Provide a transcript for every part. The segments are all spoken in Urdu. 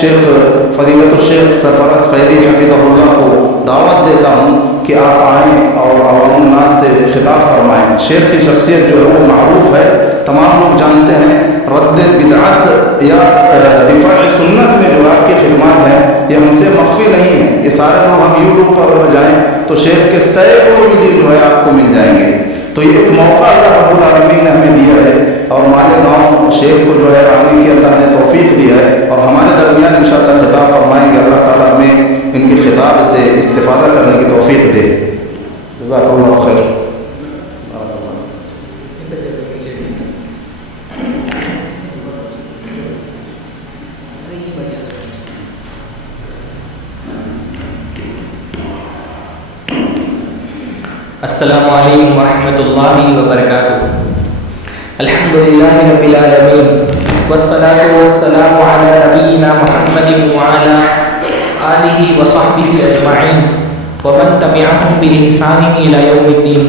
شیخ فضیلت الشیخ سرفراز فیضی حفظہ اللہ کو دعوت دیتا ہوں کہ آپ آئیں اور عوام الناس سے خطاب فرمائیں۔ شیخ کی شخصیت جو ہے وہ معروف ہے، تمام لوگ جانتے ہیں۔ رد بدعت یا دفاع سنت میں جو آپ کی خدمات ہیں یہ ہم سے مخفی نہیں ہے، یہ سارے لوگ ہم یوٹیوب پر اگر جائیں تو شیخ کے سینکڑوں ویڈیو جو ہے آپ کو مل جائیں گے۔ تو یہ ایک موقع اللہ رب العالمین نے ہمیں دیا ہے اور مالیگاؤں شیخ کو جو ہے آنے کی اللہ نے توفیق دی ہے اور ہمارے درمیان انشاءاللہ خطاب فرمائیں گے۔ اللہ تعالیٰ ہمیں ان کے خطاب سے استفادہ کرنے کی توفیق دے۔ جزاک اللہ خیر۔ السلام علیکم ورحمۃ اللہ وبرکاتہ۔ الحمدللہ رب العالمین والصلاة والسلام علی نبینا محمد وعلی آلہ وصحبہ اجمعین ومن تبعہم بإحسان الی یوم الدین۔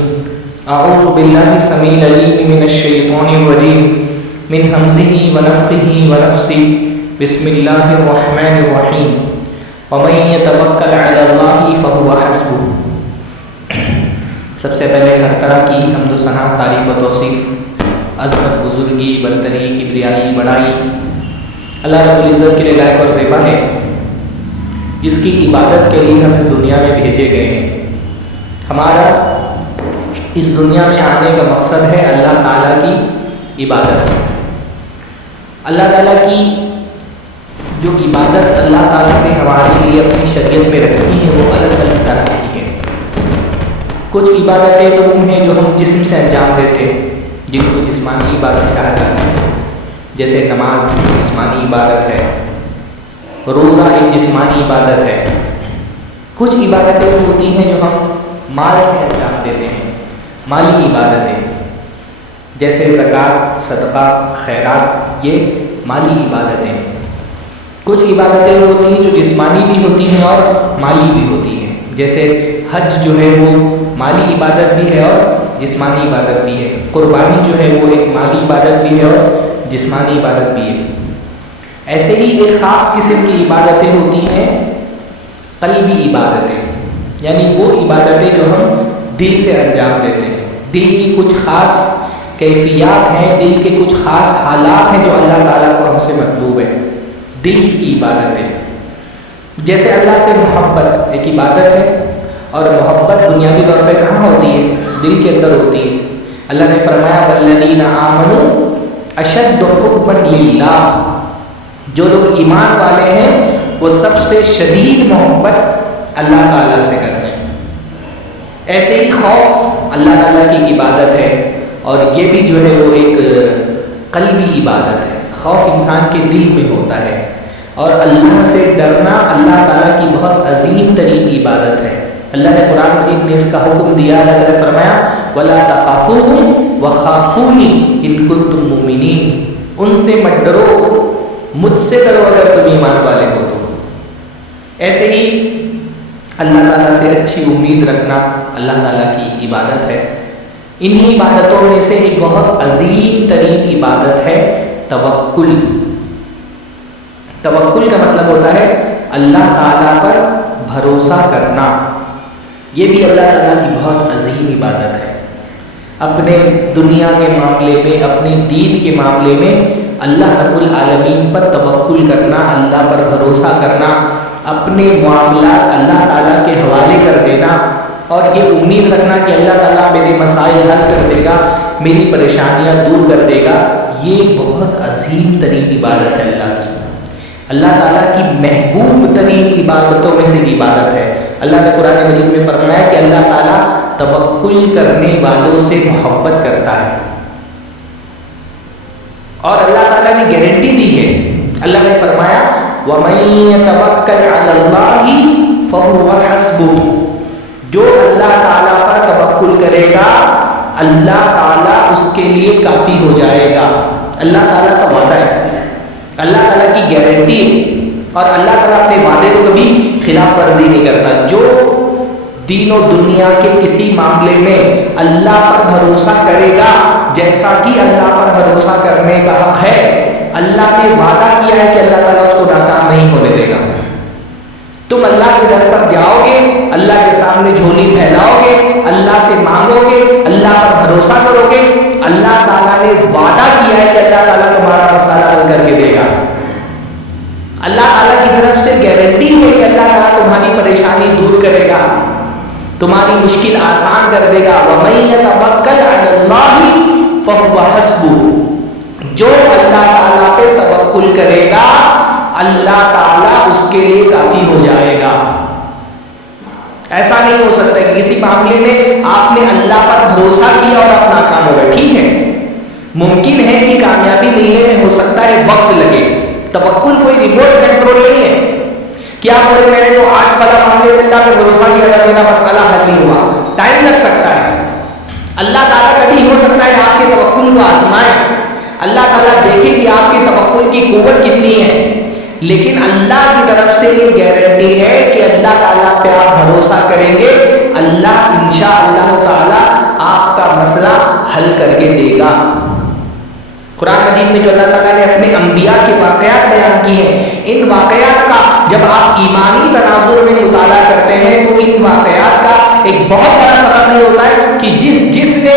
اعوذ باللہ السمیع العلیم من الشیطان الرجیم من ہمزہ ونفخہ ونفثہ، بسم اللہ الرحمن الرحیم، ومن یتوکل علی اللہ فہو حسبہ۔ سب سے پہلے ہر طرح کی حمد و ثنا، تعریف و توصیف، عظمت، بزرگی، برتری، کبریائی، بڑائی اللہ رب العزت کے لیے لائق اور زیبا ہے، جس کی عبادت کے لیے ہم اس دنیا میں بھیجے گئے ہیں۔ ہمارا اس دنیا میں آنے کا مقصد ہے اللہ تعالیٰ کی عبادت۔ اللہ تعالیٰ کی جو عبادت اللہ تعالیٰ نے ہمارے لیے اپنی شریعت میں رکھی ہے وہ الگ الگ طرح کی ہے۔ کچھ عبادتیں تو وہ ہیں جو ہم جسم سے انجام دیتے ہیں، جن کو جسمانی عبادت کہا جاتا ہے، جیسے نماز جسمانی عبادت ہے، روزہ ایک جسمانی عبادت ہے۔ کچھ عبادتیں وہ ہوتی ہیں جو ہم مال سے انجام دیتے ہیں، مالی عبادتیں، جیسے زکوٰۃ، صدقہ، خیرات، یہ مالی عبادتیں ہیں۔ کچھ عبادتیں وہ ہوتی ہیں جو جسمانی بھی ہوتی ہیں اور مالی بھی ہوتی ہیں، جیسے حج جو ہے وہ مالی عبادت بھی ہے اور جسمانی عبادت بھی ہے۔ قربانی جو ہے وہ ایک مالی عبادت بھی ہے اور جسمانی عبادت بھی ہے۔ ایسے ہی ایک خاص قسم کی عبادتیں ہوتی ہیں قلبی عبادتیں، یعنی وہ عبادتیں جو ہم دل سے انجام دیتے ہیں۔ دل کی کچھ خاص کیفیات ہیں، دل کے کچھ خاص حالات ہیں جو اللہ تعالیٰ کو ہم سے مطلوب ہے، دل کی عبادتیں۔ جیسے اللہ سے محبت ایک عبادت ہے، اور محبت بنیادی طور پہ کہاں ہوتی ہے؟ دل کے اندر ہوتی ہے۔ اللہ نے فرمایا والذین آمنوا اشد حبا للہ، جو لوگ ایمان والے ہیں وہ سب سے شدید محبت اللہ تعالیٰ سے کرتے ہیں۔ ایسے ہی خوف اللہ تعالیٰ کی عبادت ہے، اور یہ بھی جو ہے وہ ایک قلبی عبادت ہے۔ خوف انسان کے دل میں ہوتا ہے، اور اللہ سے ڈرنا اللہ تعالیٰ کی بہت عظیم ترین عبادت ہے۔ اللہ نے قرآن مجید میں اس کا حکم دیا، اللہ تعالیٰ نے فرمایا وَلَا تَخَافُوهُمْ وَخَافُونِي إِن كُنتُم مُؤْمِنِينَ، ان سے مت ڈرو، مجھ سے ڈرو اگر تم ایمان والے ہو تو۔ ایسے ہی اللہ تعالیٰ سے اچھی امید رکھنا اللہ تعالیٰ کی عبادت ہے۔ انہی عبادتوں میں سے ایک بہت عظیم ترین عبادت ہے توکل۔ توکل کا مطلب ہوتا ہے اللہ تعالیٰ پر بھروسہ کرنا۔ یہ بھی اللہ تعالیٰ کی بہت عظیم عبادت ہے۔ اپنے دنیا کے معاملے میں، اپنے دین کے معاملے میں اللہ رب العالمین پر توکل کرنا، اللہ پر بھروسہ کرنا، اپنے معاملات اللہ تعالیٰ کے حوالے کر دینا، اور یہ امید رکھنا کہ اللہ تعالیٰ میرے مسائل حل کر دے گا، میری پریشانیاں دور کر دے گا، یہ بہت عظیم ترین عبادت ہے اللہ کی۔ اللہ تعالیٰ کی محبوب ترین عبادتوں میں سے عبادت ہے۔ اللہ نے قرآن مجید میں فرمایا کہ اللہ تعالیٰ توکل کرنے والوں سے محبت کرتا ہے، اور اللہ تعالیٰ نے گارنٹی دی ہے۔ اللہ نے فرمایا وَمَن يَتَوَكَّلْ عَلَى اللَّهِ فَهُوَ حَسْبُهُ، جو اللہ تعالیٰ پر توکل کرے گا اللہ تعالیٰ اس کے لیے کافی ہو جائے گا۔ اللہ تعالیٰ کا وعدہ ہے، اللہ تعالیٰ کی گارنٹی ہے، اور اللہ تعالیٰ اپنے وعدے کو کبھی خلاف ورزی نہیں کرتا۔ جو دین و دنیا کے کسی معاملے میں اللہ پر بھروسہ کرے گا، جیسا کہ اللہ پر بھروسہ کرنے کا حق ہے، اللہ نے وعدہ کیا ہے کہ اللہ تعالیٰ اس کو ناکام نہیں ہونے در پر جاؤ گے، اللہ کے سامنے جھولی پھیلاؤ گے، اللہ سے مانگو گے، اللہ پر بھروسہ کرو گے، اللہ تعالیٰ نے وعدہ کیا ہے کہ اللہ تعالیٰ تمہارا مسئلہ حل کر کے دے گا۔ اللہ تعالیٰ کی طرف سے گارنٹی ہے کہ اللہ تعالیٰ تمہاری پریشانی دور کرے گا، تمہاری مشکل آسان کر دے گا۔ وَمَن يَتَوَکَّلْ عَلَى اللَّهِ فَهُوَ حَسْبُهُ، جو اللہ تعالیٰ پہ توکل کرے گا اللہ تعالیٰ اس کے لیے کافی ہو جائے گا۔ ایسا نہیں ہو سکتا کہ کسی معاملے میں آپ نے اللہ پر بھروسہ کیا اور آپ ناکام ہو گئے۔ ٹھیک ہے، ممکن ہے کہ کامیابی ملنے میں ہو سکتا ہے وقت لگے، توکل کوئی ریموٹ کنٹرول نہیں ہے کہ آپ بولے میں نے تو آج فلاں معاملے میں اللہ پہ بھروسہ کیا تھا، میرا مسئلہ حل نہیں ہوا۔ ٹائم لگ سکتا ہے، اللہ تعالیٰ کبھی ہو سکتا ہے آپ کے توکل کو آزمائے، اللہ تعالیٰ دیکھے کہ آپ کے توکل کی قوت کتنی ہے، لیکن اللہ کی طرف سے یہ گارنٹی ہے کہ اللہ تعالیٰ پہ آپ بھروسہ کریں گے، اللہ انشاءاللہ تعالیٰ آپ کا مسئلہ حل کر کے دے گا۔ قرآن مجید میں جو اللہ تعالیٰ نے اپنے انبیاء کے واقعات بیان کی ہیں، ان واقعات کا جب آپ ایمانی تناظر میں مطالعہ کرتے ہیں تو ان واقعات کا ایک بہت بڑا سبق یہ ہوتا ہے کہ جس نے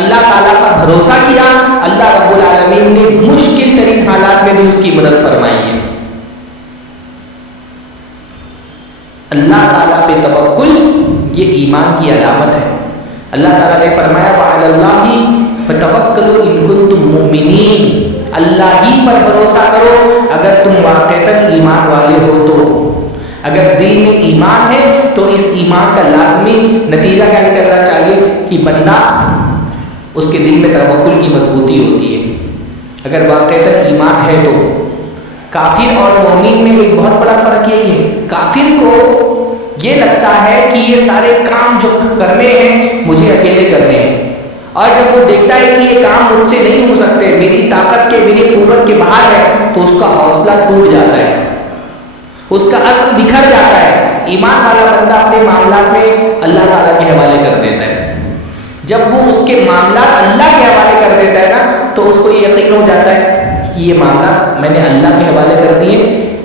اللہ تعالیٰ پر بھروسہ کیا، اللہ رب العالمین نے مشکل ترین حالات میں بھی اس کی مدد فرمائی ہے۔ اللہ تعالیٰ پہ توکل یہ ایمان کی علامت ہے۔ اللہ تعالیٰ نے فرمایا وَعَلَى اللَّهِ فَتَوَكَّلُوا إِن كُنتُم مُؤْمِنِينَ، اللہ ہی پر بھروسہ کرو اگر تم واقعتاً ایمان والے ہو تو۔ اگر دل میں ایمان ہے تو اس ایمان کا لازمی نتیجہ کیا نکلنا چاہیے کہ بندہ اس کے دل میں توکل کی مضبوطی ہوتی ہے۔ اگر واقعتاً ایمان ہے تو کافر اور مومن میں ایک بہت بڑا فرق یہی ہے، کافر کو یہ لگتا ہے کہ یہ سارے کام جو کرنے ہیں مجھے اکیلے کرنے ہیں، اور جب وہ دیکھتا ہے کہ یہ کام مجھ سے نہیں ہو سکتے، میری طاقت کے میری قوت کے باہر ہے، تو اس کا حوصلہ ٹوٹ جاتا ہے، اس کا عزم بکھر جاتا ہے۔ ایمان والا بندہ اپنے معاملات میں اللہ تعالیٰ کے حوالے کر دیتا ہے۔ جب وہ اس کے معاملات اللہ کے حوالے کر دیتا ہے نا تو اس کو یہ یقین ہو جاتا ہے کہ یہ معاملات میں نے اللہ کے حوالے کر دیے،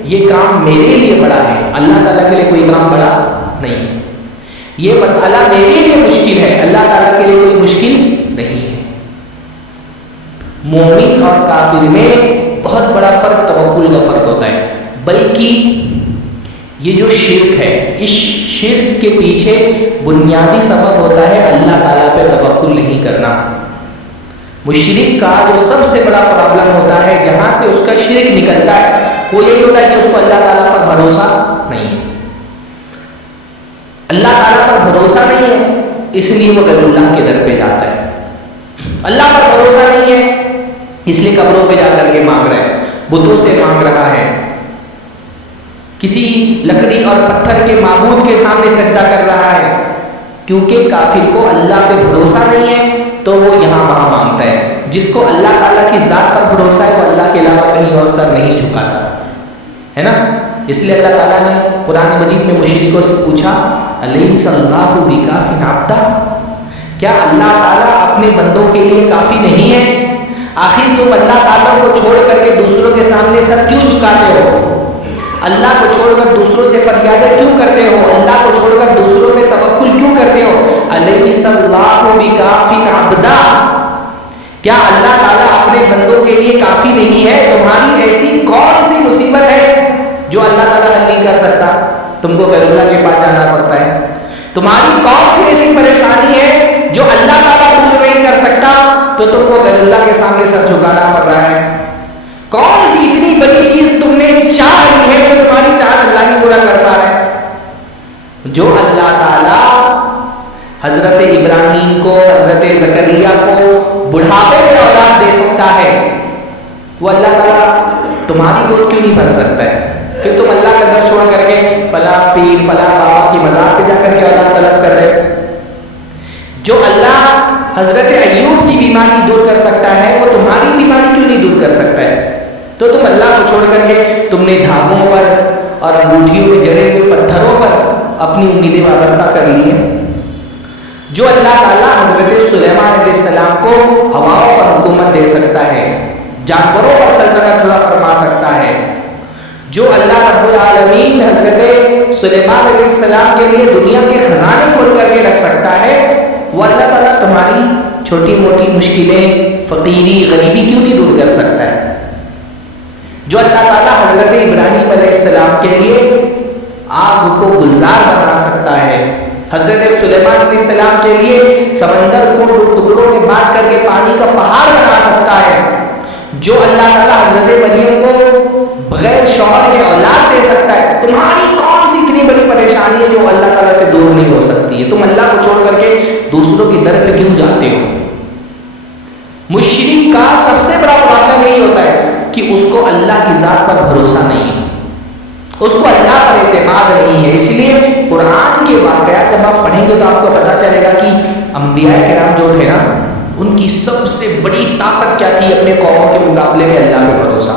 یہ کام میرے لیے بڑا ہے، اللہ تعالیٰ کے لیے کوئی کام بڑا نہیں ہے، یہ مسئلہ میرے لیے مشکل ہے، اللہ تعالیٰ کے لیے کوئی مشکل نہیں ہے۔ مومن اور کافر میں بہت بڑا فرق توکل کا فرق ہوتا ہے، بلکہ یہ جو شرک ہے، اس شرک کے پیچھے بنیادی سبب ہوتا ہے اللہ تعالیٰ پہ توکل نہیں کرنا۔ مشرک کا جو سب سے بڑا پرابلم ہوتا ہے، جہاں سے اس کا شرک نکلتا ہے، وہ یہی ہوتا ہے کہ اس کو اللہ تعالیٰ پر بھروسہ نہیں ہے۔ اللہ تعالیٰ پر بھروسہ نہیں ہے اس لیے وہ غیر اللہ کے در پہ جاتا ہے، اللہ پر بھروسہ نہیں ہے اس لیے قبروں پہ جا کر کے مانگ رہا ہے، بتوں سے مانگ رہا ہے، کسی لکڑی اور پتھر کے معبود کے سامنے سجدہ کر رہا ہے، کیونکہ کافر کو اللہ پہ بھروسہ نہیں ہے تو وہ یہاں وہاں مانگتا ہے۔ جس کو اللہ تعالیٰ کی ذات پر بھروسہ ہے وہ اللہ کے علاوہ کہیں اور سر نہیں جھکاتا ہے نا۔ اس لیے اللہ تعالیٰ نے قرآن مجید میں مشرکوں سے پوچھا الیس اللہ بکاف عبدہ، کیا اللہ تعالیٰ اپنے بندوں کے لیے کافی نہیں ہے؟ آخر تم اللہ تعالیٰ کو چھوڑ کر کے دوسروں کے سامنے سر کیوں جھکاتے ہو؟ اللہ کو چھوڑ کر دوسروں سے فریادیں کیوں کرتے ہو؟ اللہ کو چھوڑ کر دوسروں پہ توکل کیوں کرتے ہو؟ الیس اللہ بکاف عبدہ، کیا اللہ تعالیٰ اپنے بندوں کے لیے کافی نہیں ہے؟ تمہاری ایسی کون سی مصیبت ہے جو اللہ تعالیٰ حل نہیں کر سکتا؟ تم کو غیر اللہ کے پاس جانا پڑتا ہے۔ تمہاری کون سی ایسی پریشانی ہے جو اللہ تعالیٰ دور نہیں کر سکتا تو تم کو غیر اللہ کے سامنے سر جھکانا پڑ رہا ہے؟ کون سی اتنی بڑی چیز تم نے چاہ لی ہے جو تمہاری چاہت اللہ نہیں پورا کر پا رہا ہے؟ جو اللہ تعالیٰ حضرت ابراہیم کو، حضرت زکریا کو بڑھاپے میں اولاد دے سکتا ہے، وہ اللہ تعالیٰ تمہاری گود کیوں نہیں بھر سکتا ہے؟ پھر تم اللہ کا در چھوڑ کر کے فلاں پیر فلاں بابا کی مزار پہ جا کر کے اولاد طلب کر رہے۔ جو اللہ حضرت ایوب کی بیماری دور کر سکتا ہے وہ تمہاری بیماری کیوں نہیں دور کر سکتا ہے؟ تو تم اللہ کو چھوڑ کر کے تم نے دھاگوں پر اور انگوٹھیوں میں جڑے ہوئے پتھروں پر اپنی امیدیں وابستہ کر لی ہیں۔ جو اللہ تعالیٰ حضرت سلیمان علیہ السلام کو ہواؤں پر حکومت دے سکتا ہے، جانوروں پر سلطنت عطا فرما سکتا ہے، جو اللہ رب العالمین حضرت سلیمان علیہ السلام کے لیے دنیا کے خزانے کھول کر کے رکھ سکتا ہے، وہ اللہ تعالیٰ تمہاری چھوٹی موٹی مشکلیں، فقیری، غریبی کیوں نہیں دور کر سکتا ہے؟ جو اللہ تعالیٰ حضرت ابراہیم علیہ السلام کے لیے آگ کو گلزار بنا سکتا ہے، حضرت سلیمان علیہ السلام کے لیے سمندر کو دو ٹکڑوں میں بانٹ کر کے پانی کا پہاڑ بنا سکتا ہے، جو اللہ تعالیٰ حضرت مریم کو بغیر شوہر کے اولاد دے سکتا ہے، تمہاری کون سی اتنی بڑی پریشانی ہے جو اللہ تعالیٰ سے دور نہیں ہو سکتی ہے؟ تم اللہ کو چھوڑ کر کے دوسروں کی در پہ کیوں جاتے ہو؟ مشرک کا سب سے بڑا پرابلم یہی ہوتا ہے کہ اس کو اللہ کی ذات پر بھروسہ نہیں ہے، اس کو اللہ پر اعتماد نہیں ہے۔ اس لیے قرآن کے واقعات جب آپ پڑھیں گے تو آپ کو پتہ چلے گا کہ انبیاء کرام جو تھے نا، ان کی سب سے بڑی طاقت کیا تھی؟ اپنے قوموں کے مقابلے میں اللہ پہ بھروسہ۔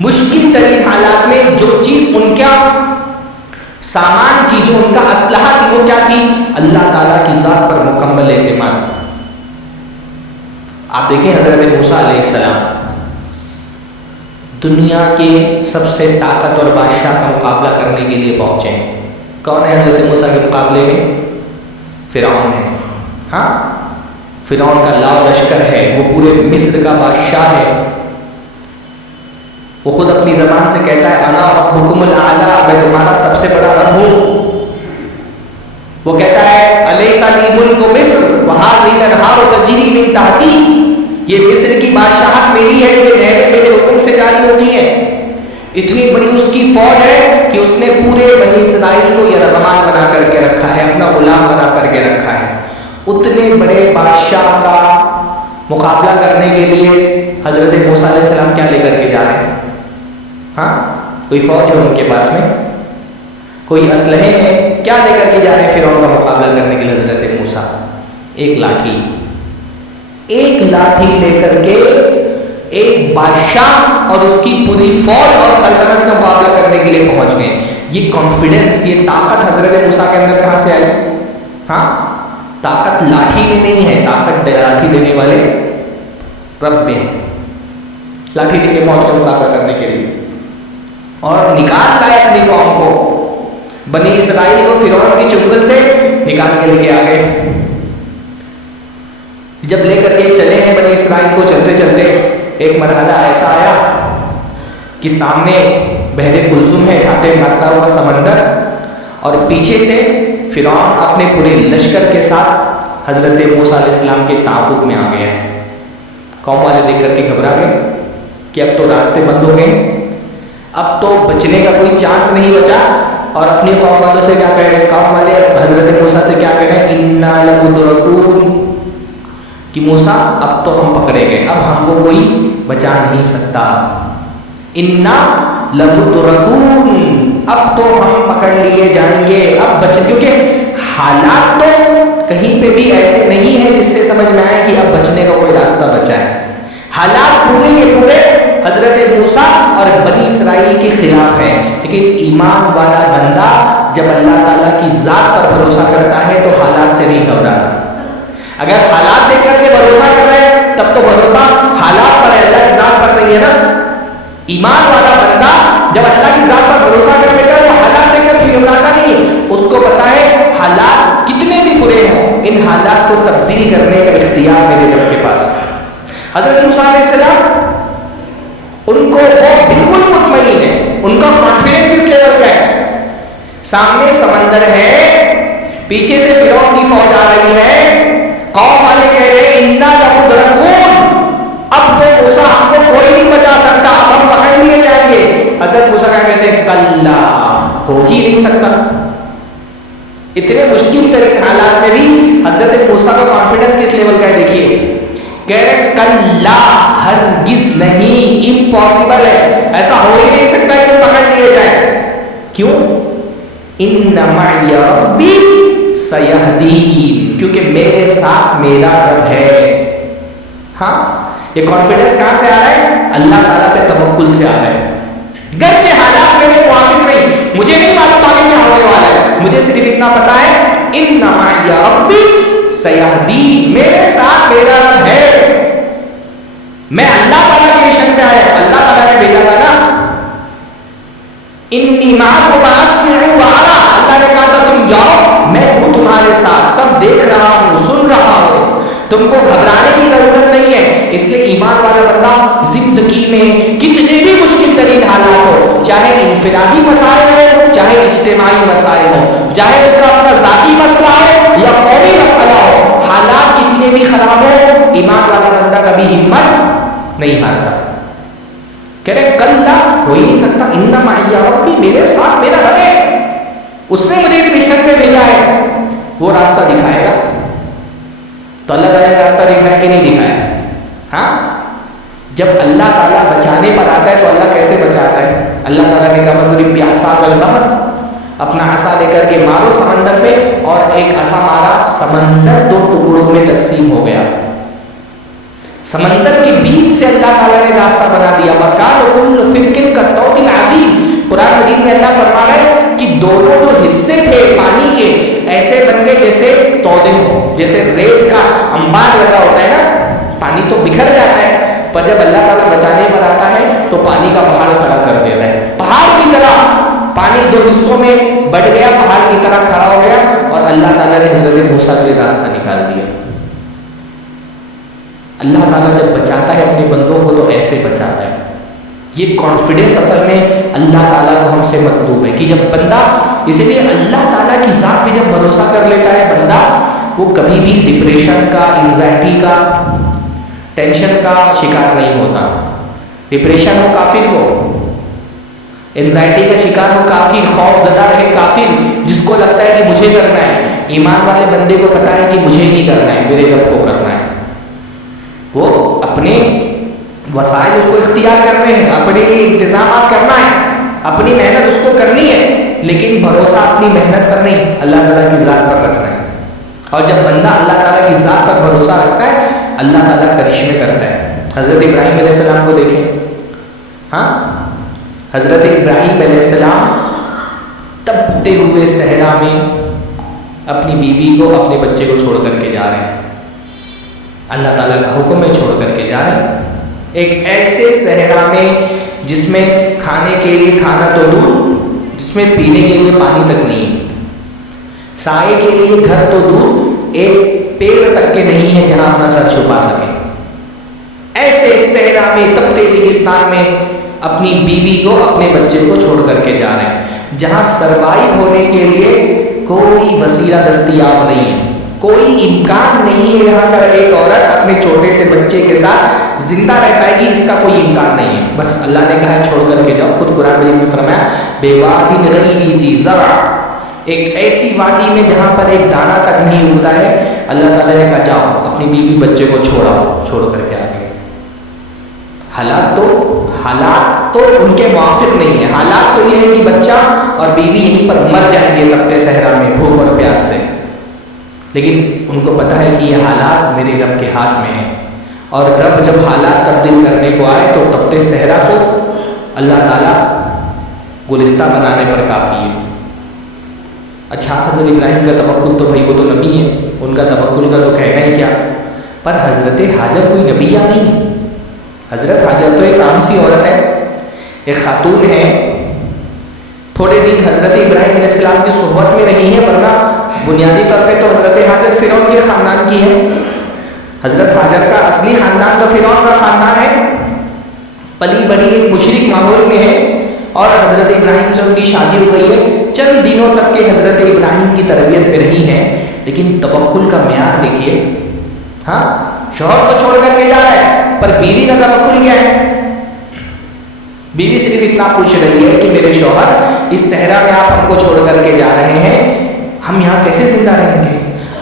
مشکل ترین حالات میں جو چیز ان کا سامان تھی، جو ان کا اسلحہ تھی، وہ کیا تھی؟ اللہ تعالیٰ کی ذات پر مکمل اعتماد۔ آپ دیکھیں حضرت موسیٰ علیہ السلام دنیا کے سب سے طاقتور بادشاہ کا مقابلہ کرنے کے لیے پہنچے۔ کون ہے حضرت موسیٰ کے مقابلے میں؟ فرعون ہے۔ ہاں، فرعون کا لاؤ لشکر ہے، وہ پورے مصر کا بادشاہ ہے، وہ خود اپنی زبان سے کہتا ہے انا ربکم الاعلی، میں تمہارا سب سے بڑا رب ہوں۔ وہ کہتا ہے الیس لی ملک مصر وہذہ الانہار تجری من تحتی، یہ مصر کی بادشاہت میری ہے، یہ نہریں میرے حکم سے جاری ہوتی ہیں۔ اتنی بڑی اس کی فوج ہے کہ اس نے پورے بنی اسرائیل کو یرغمال بنا کر کے رکھا ہے، اپنا غلام بنا کر کے رکھا ہے۔ اتنے بڑے بادشاہ کا مقابلہ کرنے کے لیے حضرت موسیٰ علیہ السلام کیا لے کر کے جا رہے ہیں؟ ہاں، کوئی فوج ہے ان کے پاس میں، کوئی اسلحے ہیں، کیا لے کر کے جا رہے ہیں فرعون کا مقابلہ کرنے کے لیے حضرت موسیٰ؟ ایک لاٹھی، ایک لاٹھی لے کر کے ایک بادشاہ اور اس کی پوری فوج اور سلطنت کا مقابلہ کرنے کے لیے پہنچ گئے۔ یہ کانفیڈنس، یہ طاقت حضرت موسیٰ کے اندر کہاں سے آئی؟ ہاں، طاقت لاٹھی میں نہیں ہے، طاقت لاٹھی دینے والے رب میں ہے۔ لاٹھی لے کے پہنچ کر مقابلہ کرنے کے لیے اور نکال لائے اپنی قوم کو، بنی اسرائیل کو فرعون کی چنگل سے نکال کے لے کے آ گئے۔ جب لے کر کے چلے ہیں بنی اسرائیل کو، چلتے چلتے ایک مرحلہ ایسا آیا کہ سامنے بحر کلثوم ہے، ٹھاٹے مارتا ہوا سمندر، اور پیچھے سے فرعون اپنے پورے لشکر کے ساتھ حضرت موسیٰ علیہ السلام کے تعاقب میں آ گیا ہے۔ قوم والے دیکھ کر کے گھبرا گئے کہ اب تو راستے بند ہو گئے، اب تو بچنے کا کوئی چانس نہیں بچا، اور اپنی قوم والوں سے کیا کہہ رہے ہیں؟ قوم والے حضرت موسیٰ سے کیا کہہ رہے ہیں؟ انا لمدرکون، کہ موسیٰ اب تو ہم پکڑے گئے، اب ہم کو کوئی بچا نہیں سکتا۔ انا لمدرکون، اب تو ہم پکڑ لیے جائیں گے، اب بچ، کیونکہ حالات تو کہیں پہ بھی ایسے نہیں ہیں جس سے سمجھ میں آئے کہ اب بچنے کا کوئی راستہ بچا ہے۔ حالات پورے کے پورے حضرت موسیٰ اور بنی اسرائیل کے خلاف ہیں، لیکن ایمان والا بندہ جب اللہ تعالیٰ کی ذات پر بھروسہ کرتا ہے تو حالات سے نہیں گھبراتا۔ اگر حالات دیکھ کر کے بھروسہ کر رہے ہیں تب تو بھروسہ حالات پر ہے، اللہ کی ذات پر نہیں ہے نا۔ ایمان والا بندہ جب اللہ کی ذات پر بھروسہ کر لیتا ہے تو حالات دیکھ کر بھی گھبراتا نہیں، اس کو پتا ہے حالات کتنے بھی برے ہوں، ان حالات کو تبدیل کرنے کا اختیار میرے رب کے پاس۔ حضرت موسیٰ علیہ السلام ان کو وہ بالکل مطمئن ہے، ان کا کانفیڈنس کس لیول کا ہے؟ سامنے سمندر ہے، پیچھے سے فرعون کی فوج آ رہی ہے، قوم والے کہہ رہے ہیں انا لمدرکون، اب تو موسیٰ ہم کو کوئی نہیں بچا سکتا، اب ہم پکڑ لیے جائیں گے۔ حضرت موسیٰ کیا کہتے ہیں؟ کلا، ہو ہی نہیں سکتا۔ اتنے مشکل ترین حالات میں بھی حضرت موسیٰ کا کانفیڈنس کس لیول کا ہے؟ دیکھیے، کہہ رہے کلا، ہرگز نہیں، امپاسبل ہے، ایسا ہو ہی نہیں سکتا کہ پکڑ لیے جائیں۔ کیوں؟ ان معی ربی سیہدین، کیونکہ میرے ساتھ میرا رب ہے۔ ہاں، یہ کانفیڈنس کہاں سے آ رہا ہے؟ اللہ تعالیٰ پہ توکل سے آ رہا ہے۔ گرچہ حالات میرے موافق نہیں، مجھے نہیں معلوم آگے کیا ہونے والا ہے، مجھے صرف اتنا پتا ہے ان معی ربی سیہدین، میرے ساتھ میرا رب ہے۔ میں اللہ تعالیٰ کے مشن پہ آیا، اللہ تعالیٰ نے بھیجا تھا نا، انی معکم اسمع و ارى، اللہ نے کہا تھا تم جاؤ، میں ہوں تمہارے ساتھ، سب دیکھ رہا ہوں، سن رہا ہوں، تم کو گھبرانے کی ضرورت نہیں ہے۔ اس لیے ایمان والا بندہ زندگی میں کتنے بھی مشکل ترین حالات ہو، چاہے انفرادی مسائل ہو، چاہے اجتماعی مسائل ہو، چاہے اس کا اپنا ذاتی مسئلہ ہو یا قومی مسئلہ ہو، حالات کتنے بھی خراب ہو، ایمان والا بندہ کبھی ہمت نہیں ہارتا، کہہ رہے کلا ہو ہی نہیں سکتا، ان معی ربی، میرے ساتھ میرا رب ہے، اس نے مجھے اس مشن پہ بھیجا ہے، وہ راستہ دکھائے گا۔ تو اللہ تعالیٰ نے راستہ دکھایا کہ نہیں دکھایا؟ ہاں، جب اللہ تعالیٰ بچانے پر آتا ہے تو اللہ کیسے بچاتا ہے؟ اللہ تعالیٰ نے کہا فضرب بعصاک البحر، اپنا عصا لے کر کے مارو سمندر پہ، اور ایک عصا مارا، سمندر دو ٹکڑوں میں تقسیم ہو گیا، سمندر کے بیچ سے اللہ تعالیٰ نے راستہ بنا دیا، وَقَالَ كُلُّ فِرْقٍ كَالطَّوْدِ الْعَظِيمِ۔ قرآن مجید میں اللہ فرما رہا ہے کہ دونوں جو حصے تھے پانی کے، ایسے بن گئے جیسے تودے ہو، جیسے ریت کا انبار لگا ہوتا ہے نا، پانی تو بکھر جاتا ہے، پر جب اللہ تعالیٰ بچانے پر آتا ہے تو پانی کا پہاڑ کھڑا کر دیتا ہے، پہاڑ کی طرح پانی دو حصوں میں بٹ گیا، پہاڑ کی طرح کھڑا ہو گیا، اور اللہ تعالیٰ نے حضرت موسیٰ کے لیے راستہ نکال دیا۔ اللہ تعالیٰ جب بچاتا ہے اپنے بندوں کو تو ایسے بچاتا ہے۔ یہ کانفیڈنس اصل میں اللہ تعالیٰ کو ہم سے مطلوب ہے کہ جب بندہ، اسی لیے اللہ تعالیٰ کی ذات پہ جب بھروسہ کر لیتا ہے بندہ، وہ کبھی بھی ڈپریشن کا، انزائٹی کا، ٹینشن کا شکار نہیں ہوتا۔ ڈپریشن ہو کافر ہو، انزائٹی کا شکار ہو کافر، خوف زدہ رہے کافر، جس کو لگتا ہے کہ مجھے کرنا ہے، ایمان والے بندے کو پتا ہے کہ مجھے نہیں کرنا ہے، میرے رب کو کرنا ہے، وہ اپنے وسائل اس کو اختیار کرنے ہیں، اپنے لیے انتظامات کرنا ہے، اپنی محنت اس کو کرنی ہے، لیکن بھروسہ اپنی محنت پر نہیں، اللہ تعالیٰ کی ذات پر رکھنا ہے۔ اور جب بندہ اللہ تعالیٰ کی ذات پر بھروسہ رکھتا ہے، اللہ تعالیٰ کرشمے کرتا ہے۔ حضرت ابراہیم علیہ السلام کو دیکھیں، ہاں، حضرت ابراہیم علیہ السلام تپتے ہوئے صحرا میں اپنی بیوی کو، اپنے بچے کو چھوڑ کر کے جا رہے ہیں، اللہ تعالیٰ کا حکم ہے، چھوڑ کر کے جا رہے ہیں ایک ایسے صحرا میں جس میں کھانے کے لیے کھانا تو دور، جس میں پینے کے لیے پانی تک نہیں ہے، سائے کے لیے گھر تو دور، ایک پیڑ تک کے نہیں ہے جہاں اپنا سر چھپا سکے، ایسے صحرا میں تپتے ریگستان میں اپنی بیوی کو، اپنے بچے کو چھوڑ کر کے جا رہے ہیں، جہاں سروائیو ہونے کے لیے کوئی وسیلہ دستیاب نہیں ہے، کوئی امکان نہیں ہے یہاں پر ایک عورت اپنے چھوٹے سے بچے کے ساتھ زندہ رہ پائے گی، اس کا کوئی امکان نہیں ہے، بس اللہ نے کہا چھوڑ کر کے جاؤ۔ خود قرآن مجید میں فرمایا بِوَادٍ غَيْرِ ذِي زَرْعٍ، ایک ایسی وادی میں جہاں پر ایک دانہ تک نہیں اگتا ہے، اللہ تعالیٰ نے کہا جاؤ اپنی بیوی بچے کو چھوڑاؤ، چھوڑ کر کے آگے۔ حالات تو ان کے موافق نہیں ہے، حالات تو یہ ہے کہ بچہ اور بیوی یہیں پر مر جائیں گے تپتے صحرا میں بھوک اور پیاس سے، لیکن ان کو پتہ ہے کہ یہ حالات میرے رب کے ہاتھ میں ہیں، اور رب جب حالات تبدیل کرنے کو آئے تو تپتے صحرا کو اللہ تعالیٰ گلستہ بنانے پر کافی ہے۔ اچھا، حضرت ابراہیم کا توکل تو بھائی وہ تو نبی ہے، ان کا توکل کا تو کہنا ہی کیا، پر حضرت حاجر کوئی نبی یا نہیں ہے؟ حضرت حاجر تو ایک عام سی عورت ہے، ایک خاتون ہے، تھوڑے دن حضرت ابراہیم علیہ السلام کی صحبت میں رہی ہے، ورنہ بنیادی طور پہ تو حضرت حاجر فرعون کے خاندان کی ہے۔ حضرت حاجر کا اصلی خاندان تو فرعون کا خاندان ہے، پلی بڑی ایک مشرک ماحول میں ہے، اور حضرت ابراہیم سے ان کی شادی ہو گئی ہے، چند دنوں تک کے حضرت ابراہیم کی تربیت میں رہی ہیں، لیکن توکل کا معیار دیکھیے، ہاں، شوہر تو چھوڑ کر کے جا رہا ہے، پر بیوی کا توکل کیا ہے؟ بیوی صرف اتنا پوچھ رہی ہے کہ میرے شوہر اس صحرا میں آپ ہم کو چھوڑ کر کے جا رہے ہیں، ہم یہاں کیسے زندہ رہیں گے؟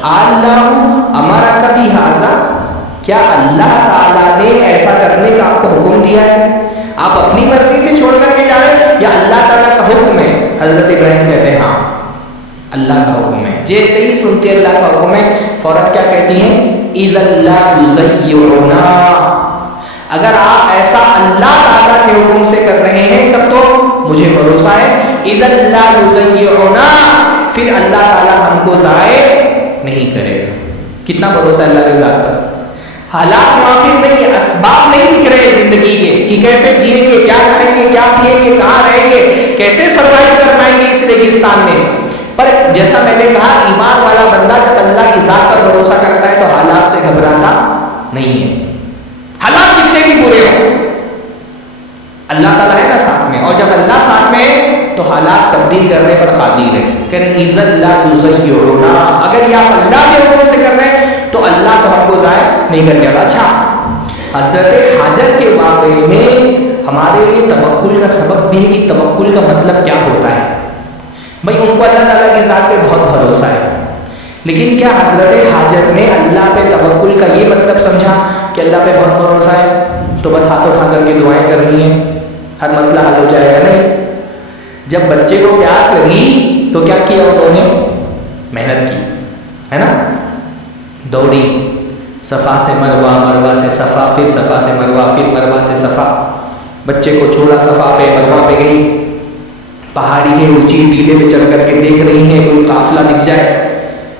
اللہ امرا کبھی حاضہ، کیا اللہ تعالیٰ نے ایسا کرنے کا آپ کو حکم دیا ہے؟ آپ اپنی مرضی سے چھوڑ کر کے جا رہے ہیں یا اللہ تعالیٰ کا حکم ہے؟ حضرت ابراہیم کہتے ہیں ہاں اللہ کا حکم ہے۔ جیسے ہی سنتے اللہ کا حکم ہے فوراً کیا کہتی ہیں؟ اِذَا اللَّهُ يُزَيِّعُنَا، اگر آپ ایسا اللہ تعالیٰ کے حکم سے کر رہے ہیں تب تو مجھے بھروسہ ہے اِذَا اللَّهُ يُزَيِّعُنَا، پھر اللہ تعالیٰ ہم کو ضائع نہیں کرے گا۔ کتنا بھروسہ اللہ کی ذات پر؟ حالات موافق نہیں ہے، اسباب نہیں دکھ رہے زندگی کے کہ کیسے جئیں گے، کیا کھائیں گے، کیا پیئیں گے، کہاں رہیں گے، کیسے سروائیو کر پائیں گے اس ریگستان میں. پر جیسا میں نے کہا ایمان والا بندہ جب اللہ کی ذات پر بھروسہ کرتا ہے تو حالات سے گھبراتا نہیں ہے. حالات کتنے بھی برے ہوں اللہ تعالیٰ ہے نا ساتھ میں، اور جب اللہ ساتھ میں ہے تو حالات تبدیل کرنے پر قادر ہے. کہنے عزت اللہ یزیعنا، اگر یہ آپ اللہ کے حکم سے کر رہے ہیں تو اللہ تو ہم کو ضائع نہیں کرنے والا. اچھا حضرت حاجر کے واقعے میں ہمارے لیے توکل کا سبب بھی ہے کہ توکل کا مطلب کیا ہوتا ہے. بھائی ان کو اللہ تعالیٰ کی ذات پہ بہت بھروسہ ہے، لیکن کیا حضرت حاجر نے اللہ پہ توکل کا یہ مطلب سمجھا کہ اللہ پہ بہت بھروسہ ہے تو بس ہاتھ اٹھا کر کے دعائیں کرنی ہے، ہر مسئلہ حل ہو جائے گا؟ نہیں. جب بچے کو پیاس لگی تو کیا کیا انہوں نے؟ محنت کی، ہے نا، دوڑی صفا سے مروہ، مروہ سے صفا، پھر صفا سے مروہ، پھر مروہ سے صفا. بچے کو چھوڑا صفا پہ، مروہ پہ گئی، پہاڑی ہے اونچی ٹیلے پہ چڑھ کر کے دیکھ رہی ہیں کوئی قافلہ دکھ جائے،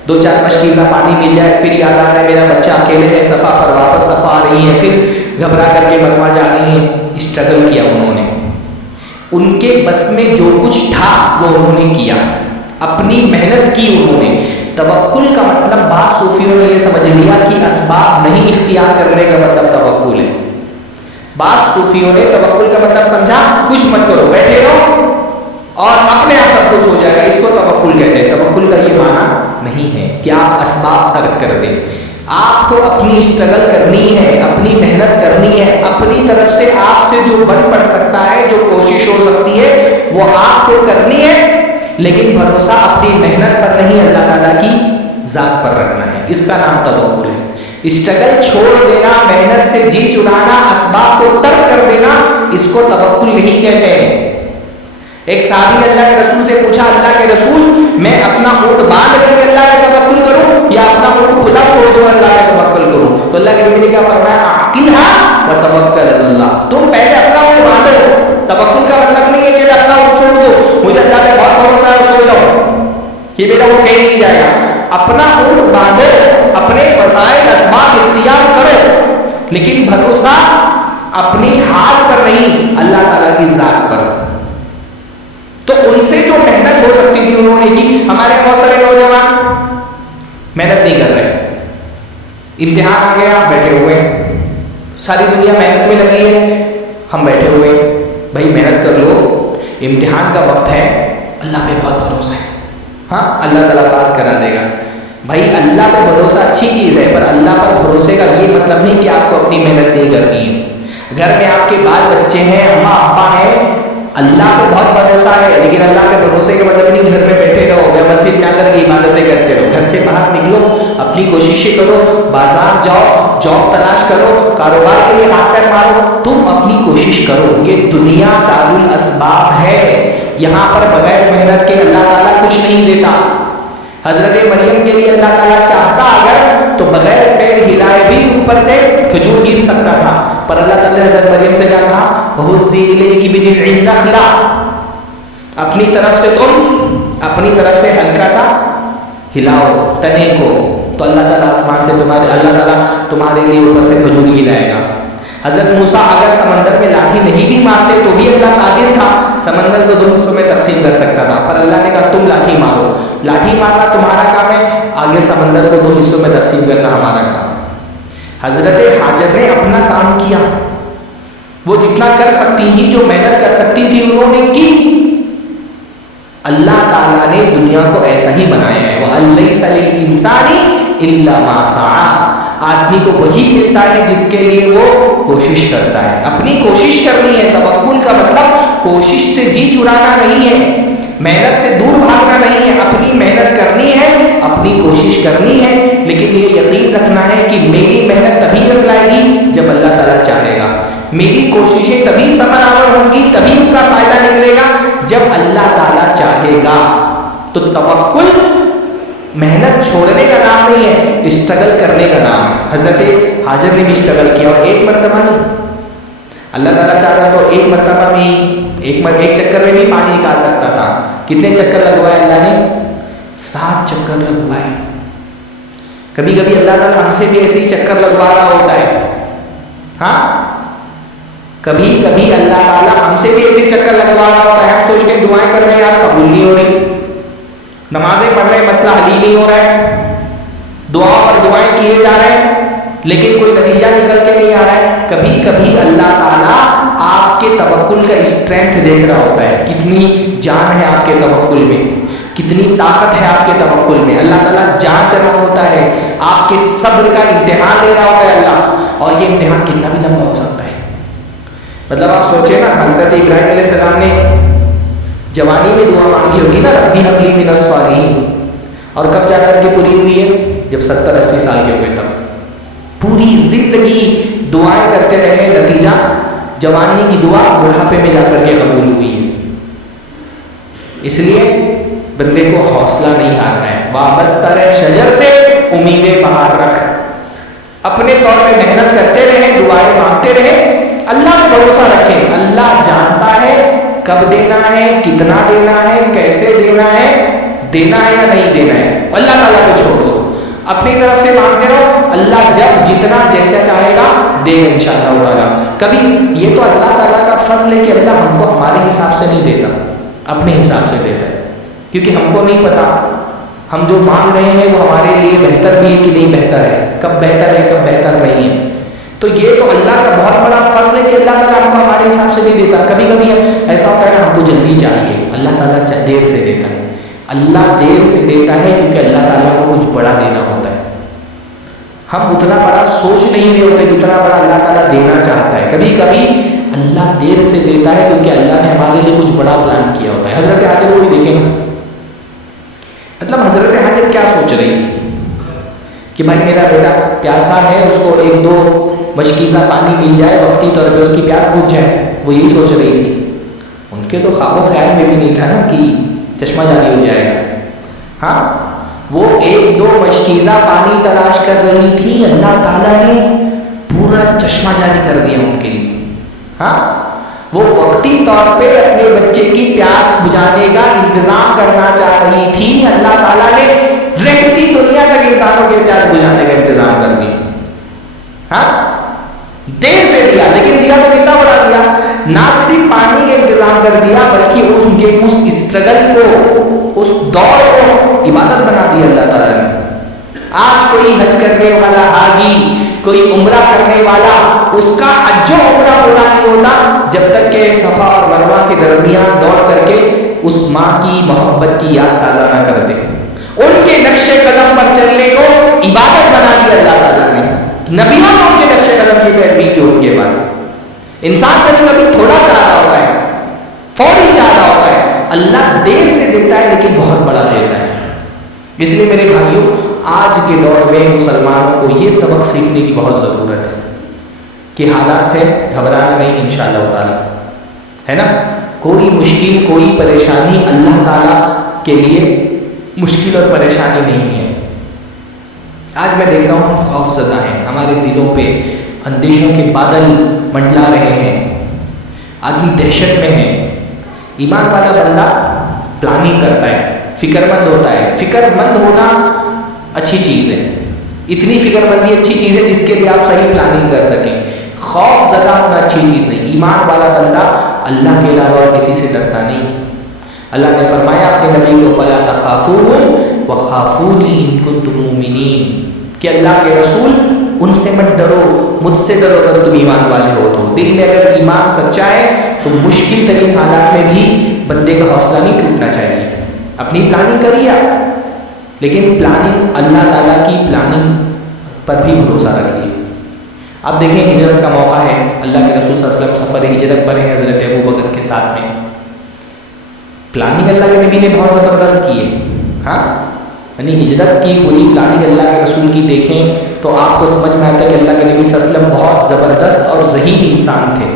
2-4 مشکیزہ پانی مل جائے، پھر یاد آ رہا ہے میرا بچہ اکیلے ہے صفا پر، واپس صفا آ رہی ہے، پھر گھبرا کر کے مروہ جا رہی ہیں. اسٹرگل کیا انہوں نے، ان کے بس میں جو کچھ تھا وہ انہوں نے کیا، اپنی محنت کی انہوں نے. توکل کا مطلب بعض صوفیوں نے یہ سمجھ لیا کہ اسباب نہیں اختیار کرنے کا مطلب توکل ہے. بعض صوفیوں نے توکل کا مطلب سمجھا کچھ مت کرو، بیٹھے رہو اور اپنے آپ سب کچھ ہو جائے گا، اس کو توکل کہتے ہیں. توکل کا یہ معنی نہیں ہے کہ آپ اسباب ترک کر دیں. آپ کو اپنی اسٹرگل کرنی ہے، اپنی محنت کرنی ہے، اپنی طرف سے آپ سے جو بن پڑ سکتا ہے، جو کوشش ہو سکتی ہے وہ آپ کو کرنی ہے، لیکن بھروسہ اپنی محنت پر نہیں اللہ تعالیٰ کی ذات پر رکھنا ہے. اس کا نام توکل ہے. اسٹرگل چھوڑ دینا، محنت سے جی چڑانا، اسباب کو ترک کر دینا، اس کو توکل نہیں کہتے ہیں. ایک صحابی نے اللہ کے رسول سے پوچھا، اللہ کے رسول میں اپنا اونٹ باندھ کر کے اللہ کا توکل کروں یا اپنا اونٹ کھلا چھوڑ دوں اللہ کا توکل کروں؟ تو اللہ کے نبی نے کیا فرمایا؟ عقلھا وتوکل علی اللہ. تم پہلے اپنا اونٹ باندھو. توکل کا مطلب نہیں ہے کہ میں اپنا اونٹ چھوڑ دوں، مجھے اللہ پہ بہت بھروسہ ہے سو جاؤں، یہ میرا وہ کہیں نہیں جائے گا. اپنا اونٹ باندھو، اپنے وسائل اسباب اختیار کرو، لیکن بھروسہ اپنی ہاتھ پر نہیں اللہ تعالیٰ کی ذات پر. تو ان سے جو محنت ہو سکتی تھی انہوں نے کی. ہمارے بہت سارے نوجوان محنت نہیں کر رہے، امتحان آ گیا بیٹھے ہوئے، ساری دنیا محنت میں لگی ہے، ہم بیٹھے ہوئے. بھائی محنت کر لو، امتحان کا وقت ہے، اللہ پہ بہت بھروسہ ہے، ہاں اللہ تعالیٰ پاس کرا دے گا. بھائی اللہ پہ بھروسہ اچھی چیز ہے، پر اللہ پر بھروسے کا یہ مطلب نہیں کہ آپ کو اپنی محنت نہیں کرنی ہے. گھر میں آپ کے بال بچے ہیں، اماں ابا ہیں، اللہ پہ بہت بھروسہ ہے، لیکن اللہ پہ بھروسے کے مطلب نہیں گھر میں بیٹھے رہو یا مسجد میں آ کر کے عبادتیں کرتے رہو. گھر سے باہر نکلو، اپنی کوششیں کرو، بازار جاؤ، جاب تلاش کرو، کاروبار کے لیے ہاتھ پیر مارو، تم اپنی کوشش کرو. یہ دنیا دار الاسباب ہے، یہاں پر بغیر محنت کے اللہ تعالیٰ کچھ نہیں دیتا. حضرت مریم کے لیے اللہ تعالیٰ چاہتا اگر تو بغیر پیڑ ہلائے بھی اوپر سے کھجور گر سکتا تھا، پر اللہ تعالیٰ نے حضرت مریم سے کیا کہا؟ وَهُزِّي إِلَيْكِ بِجِذْعِ النَّخْلَةِ، اپنی طرف سے تم اپنی طرف سے ہلکا سا ہلاؤ تنے کو، تو اللہ تعالیٰ آسمان سے اللہ تعالیٰ تمہارے لیے اوپر سے کھجور گرائے گا. حضرت موسیٰ اگر سمندر میں لاٹھی نہیں بھی مارتے تو بھی اللہ قادر تھا، سمندر کو 2 حصوں میں تقسیم کر سکتا تھا، پر اللہ نے کہا تم لاٹھی مارو. لاٹھی مارنا تمہارا کام ہے، آگے سمندر کو 2 حصوں میں تقسیم کرنا ہمارا کام. حضرت حاجر نے اپنا کام کیا، وہ جتنا کر سکتی تھی، جو محنت کر سکتی تھی انہوں نے کی. اللہ تعالیٰ نے دنیا کو ایسا ہی بنایا ہے، وَأَلَّيْسَ لِلْإِنسَانِ إِلَّا مَا سَعَىٰ. آدمی کو وہی ملتا ہے جس کے لیے وہ کوشش کرتا ہے. اپنی کوشش کرنی ہے. توکل کا مطلب کوشش سے جی چرانا نہیں ہے، محنت سے دور بھاگنا نہیں ہے. اپنی محنت کرنی ہے، اپنی کوشش کرنی ہے، لیکن یہ یقین رکھنا ہے کہ میری محنت تبھی رنگ لائے گی جب اللہ تعالیٰ چاہے گا. میری کوششیں تبھی ثمر آور ہوں گی، تبھی ان کا فائدہ نکلے گا جب اللہ تعالیٰ چاہے گا. تو توکل محنت چھوڑنے کا نام نہیں ہے، اسٹرگل کرنے کا نام ہے. حضرت حاجر نے بھی اسٹرگل کیا، اور ایک مرتبہ نہیں. اللہ تعالیٰ چاہتا تو ایک مرتبہ بھی ایک چکر میں بھی پانی نکال سکتا تھا. کتنے چکر لگوائے اللہ نے؟ 7 چکر لگوائے. کبھی کبھی اللہ تعالیٰ ہم سے بھی ایسے ہی چکر لگوا رہا ہوتا ہے. ہاں کبھی کبھی اللہ تعالیٰ ہم سے بھی ایسے ہی چکر لگوا رہا ہوتا ہے. ہم سوچتے ہیں دعائیں کر رہے ہیں یار قبول نہیں ہو رہی, نمازیں پڑھ رہے ہیں مسئلہ حل ہی نہیں ہو رہا ہے, دعا اور دعائیں کیے جا رہے ہیں لیکن کوئی نتیجہ نکل کے نہیں آ رہا ہے. کبھی کبھی اللہ تعالیٰ آپ کے توکل کا اسٹرینتھ دیکھ رہا ہوتا ہے, کتنی جان ہے آپ کے توکل میں, کتنی طاقت ہے آپ کے توکل میں. اللہ تعالیٰ جانچ رہا ہوتا ہے, آپ کے صبر کا امتحان لے رہا ہوتا ہے اللہ. اور یہ امتحان کتنا بھی لمبا ہو سکتا ہے. مطلب آپ سوچیں نا, حضرت ابراہیم علیہ السلام نے جوانی میں دعا مانگی ہوگی نا, ربی ہب لی من الصالحین, اور کب جا کر کے پوری ہوئی ہے؟ جب 70-80 سال کے ہوئے تب. پوری زندگی دعائیں کرتے رہے, نتیجہ جوانی کی دعا بڑھاپے میں جا کر کے قبول ہوئی ہے. اس لیے بندے کو حوصلہ نہیں ہارنا ہے. وابستہ رہ شجر سے امیدیں باہر رکھ, اپنے طور پہ محنت کرتے رہیں, دعائیں مانگتے رہیں, اللہ پہ بھروسہ رکھیں. اللہ جانتا ہے کب دینا ہے, کتنا دینا ہے, کیسے دینا ہے, دینا ہے یا نہیں دینا ہے. اللہ تعالیٰ کو چھوڑ دو, اپنی طرف سے مانگتے رہو, اللہ جب جتنا جیسا چاہے گا دے گا انشاءاللہ تعالیٰ. کبھی یہ تو اللہ تعالیٰ کا فضل ہے کہ اللہ ہم کو ہمارے حساب سے نہیں دیتا, اپنے حساب سے دیتا ہے, کیونکہ ہم کو نہیں پتا ہم جو مانگ رہے ہیں وہ ہمارے لیے بہتر بھی ہے کہ نہیں بہتر ہے, کب بہتر ہے کب بہتر نہیں ہے. تو یہ تو اللہ کا بہت بڑا فضل ہے کہ اللہ تعالیٰ ہم کو ہمارے حساب سے نہیں دیتا. کبھی کبھی ایسا ہوتا ہے نا, ہم کو جلدی چاہیے, اللہ تعالیٰ دیر سے دیتا ہے. اللہ دیر سے دیتا ہے کیونکہ اللہ تعالیٰ کو کچھ بڑا دینا ہوتا ہے. ہم اتنا بڑا سوچ نہیں رہے ہوتے جتنا بڑا اللہ تعالیٰ دینا چاہتا ہے. کبھی کبھی اللہ دیر سے دیتا ہے کیونکہ اللہ نے ہمارے لیے کچھ بڑا پلان کیا ہوتا ہے. حضرت حاجر کو بھی دیکھیں نا, مطلب حضرت حاجر کیا سوچ رہی تھی کہ بھائی میرا بیٹا پیاسا ہے, اس کو 1-2 مشکیزہ پانی مل جائے, وقتی طور پہ اس کی پیاس بجھ جائے, وہ یہی سوچ رہی تھی. ان کے تو خواب و خیال میں بھی نہیں تھا نا کہ چشمہ جاری ہو جائے گا. ہاں وہ 1-2 مشکیزہ پانی تلاش کر رہی تھی, اللہ تعالیٰ نے پورا چشمہ جاری کر دیا ان کے لیے. ہاں وہ وقتی طور پہ اپنے بچے کی پیاس بجھانے کا انتظام کرنا چاہ رہی تھی, اللہ تعالیٰ نے رہتی دنیا تک انسانوں کے پیاس بجھانے کا انتظام کر دیا. ہاں دیر سے دیا لیکن دیا تو کتنا بڑا دیا. نہ صرف پانی کا انتظام کر دیا بلکہ ان کے اس اسٹرگل کو, اس دور کو عبادت بنا دی اللہ تعالیٰ نے. آج کوئی حج کرنے والا حاجی, کوئی عمرہ کرنے والا, اس کا حج و عمرہ پورا نہیں ہوتا جب تک کہ صفا اور مروہ کے درمیان دوڑ کر کے اس ماں کی محبت کی یاد تازہ نہ کر دے. ان کے نقش قدم پر چلنے کو عبادت بنا دی اللہ تعالیٰ نے. نبیوں نے ان کے نقش قدم کی پیروی کی. ان کے بعد انسان کبھی کبھی تھوڑا چاہ رہا ہوتا ہے, فوری چاہ رہا ہوتا ہے. اللہ دیر سے دیتا ہے لیکن بہت بڑا دیتا ہے. اس لیے میرے بھائیوں, آج کے دور میں مسلمانوں کو یہ سبق سیکھنے کی بہت ضرورت ہے کہ حالات سے گھبرانا نہیں انشاءاللہ تعالیٰ, ہے نا. کوئی مشکل, کوئی پریشانی اللہ تعالیٰ کے لیے مشکل اور پریشانی نہیں ہے. آج میں دیکھ رہا ہوں ہم خوف زدہ ہیں, ہمارے دلوں پہ اندیشوں کے بادل منڈلا رہے ہیں, آدمی دہشت میں ہے. ایمان والا بندہ پلاننگ کرتا ہے, فکر مند ہوتا ہے. فکر مند ہونا اچھی چیز ہے, اتنی فکر مندی اچھی چیز ہے جس کے لیے آپ صحیح پلاننگ کر سکیں. خوف زدہ ہونا اچھی چیز نہیں. ایمان والا بندہ اللہ کے علاوہ کسی سے ڈرتا نہیں. اللہ نے فرمایا اپنے نبی کو فلا تخافوهم وخافوني ان کنتم مؤمنین, کہ اللہ کے رسول ان سے مت ڈرو, مجھ سے ڈرو اگر تم ایمان والے ہو تو. دل میں اگر ایمان سچا ہے تو مشکل ترین حالات میں بھی بندے کا حوصلہ نہیں ٹوٹنا چاہیے. اپنی پلاننگ کریے لیکن پلاننگ اللہ تعالیٰ کی پلاننگ پر بھی بھروسہ رکھیے. آپ دیکھیں ہجرت کا موقع ہے, اللہ کے رسول صلی اللہ علیہ وسلم سفر ہجرت پر ہیں حضرت ابو بکر کے ساتھ میں. پلاننگ اللہ کے نبی نے بہت زبردست کی ہے. ہاں یعنی ہجرت کی پوری پلاننگ اللہ کے رسول کی دیکھیں تو آپ کو سمجھ میں آتا ہے کہ اللہ کے نبی صلی اللہ علیہ وسلم بہت زبردست اور ذہین انسان تھے.